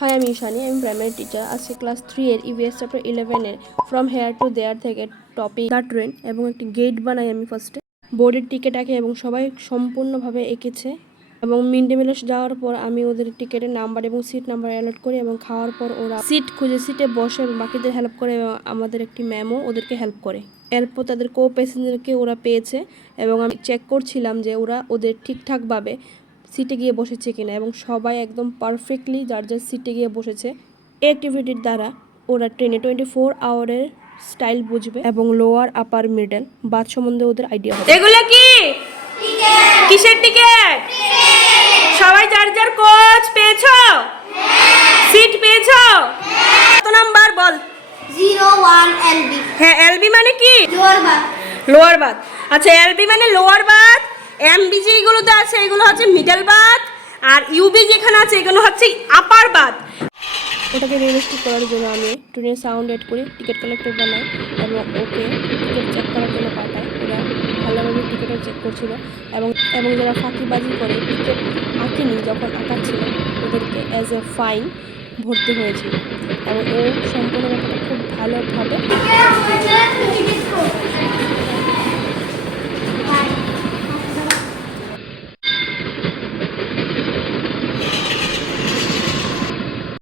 High, আমি ঈশানী, আমি primary teacher. আজকে ক্লাস 3 এর ইভিএস চ্যাপ্টার 11 এর ফ্রম হেয়ার টু দেয়ার থেকে টপিক দ্য ট্রেন এবং একটি গেট বানাই আমি ফার্স্টে। বোর্ডের টিকিট আঁকে এবং সবাই সম্পূর্ণভাবে এঁকেছে। এবং মিড ডে মিলে যাওয়ার পর আমি ওদের টিকিটের নাম্বার এবং সিট নাম্বার অ্যালট করি এবং খাওয়ার পর ওরা সিট খুঁজে সিটে বসে এবং বাকিদের হেল্প করে এবং আমাদের একটি ম্যামও ওদেরকে হেল্প করে। এরপর তাদের কো প্যাসেঞ্জারকে ওরা পেয়েছে এবং আমি চেক করছিলাম যে ওরা ওদের ঠিকঠাকভাবে সিটে গিয়ে বসেছে কিনা এবং সবাই একদম পারফেক্টলি যার যার সিটে গিয়ে বসেছে। এই অ্যাক্টিভিটির দ্বারা ওরা ট্রেনে 24 আওয়ারের স্টাইল বুঝবে এবং লোয়ার আপার মিডল বাথ সম্বন্ধে ওদের আইডিয়া হবে। এগুলো কি কিসের টিকেট? সবাই যার যার কোচ পেয়েছো? সিট পেয়েছো? কত নাম্বার বল? 01 LB। হ্যাঁ, এলবি মানে কি? Lower berth. আচ্ছা, এলবি মানে লোয়ার বাথ, এমবি যেগুলোতে আছে এগুলো হচ্ছে মিডল বাথ, আর ইউবি যেখানে আছে এগুলো হচ্ছে আপার বাথ। ওটাকে রিয়েলিস্টিক করার জন্য আমি ট্রেনের সাউন্ড এড করি, টিকিট কালেক্টর বানাই এবং ওকে টিকিট চেক করার জন্য পাঠাই। ওরা ভালোভাবে টিকিটও চেক করছিল এবং যারা ফাঁকিবাজি করে টিকিট আঁকেনি যখন আঁকাচ্ছিল ওদেরকে অ্যাজ এ ফাইন ভর্তি হয়েছিল এবং ও সম্পূর্ণ ব্যাপারটা খুব ভালোভাবে